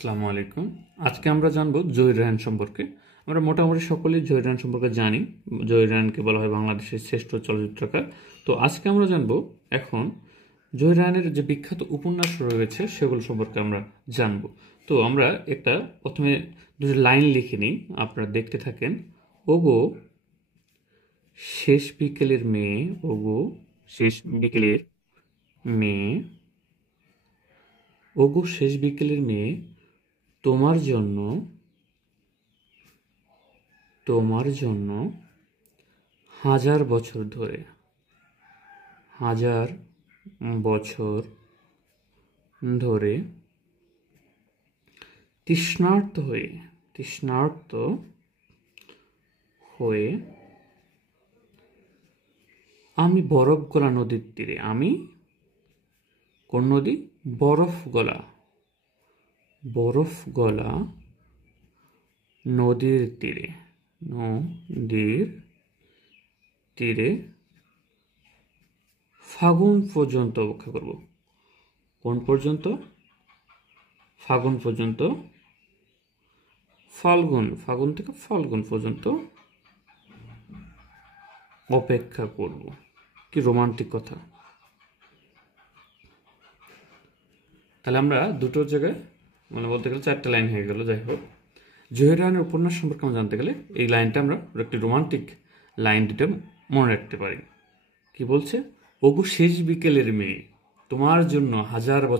আসসালামু আলাইকুম। আজকে আমরা জানবো জহির রায়হান সম্পর্কে। আমরা মোটামুটি সকলেই জহির রায়হান সম্পর্কে জানি। জহির রায়হানকে বলা হয় বাংলাদেশের শ্রেষ্ঠ চলচ্চিত্রকার। তো আজকে আমরা জানবো এখন জহির রায়হানের যে বিখ্যাত উপন্যাস রয়েছে সেগুলো সম্পর্কে আমরা জানবো। তো আমরা একটা প্রথমে দুটো লাইন লিখে নিই, আপনারা দেখতে থাকেন। ওগো শেষ বিকেলের মেয়ে, ওগো শেষ বিকেলের মেয়ে, ওগো শেষ বিকেলের মেয়ে, তোমার জন্য তোমার জন্য হাজার বছর ধরে, হাজার বছর ধরে তৃষ্ণার্ত হয়ে আমি বরফ গলা নদীর তীরে, আমি কোন নদী? বরফ গলা নদীর তীরে ফাগুন পর্যন্ত অপেক্ষা করব। কোন পর্যন্ত? ফাগুন পর্যন্ত। ফাগুন থেকে ফাল্গুন পর্যন্ত অপেক্ষা করব। কি রোমান্টিক কথা। তাহলে আমরা দুটো জায়গায় বলতে গেলে চারটে লাইন হয়ে গেল। যাই হোক, জহির রায়হানের উপন্যাস সম্পর্কে আমরা জানতে গেলে এই লাইনটা আমরা একটি রোমান্টিক লাইন দুটো মনে রাখতে পারি। কি বলছে? ওগো শেষ বিকেলের মেয়ে, তোমার জন্য হাজার বছর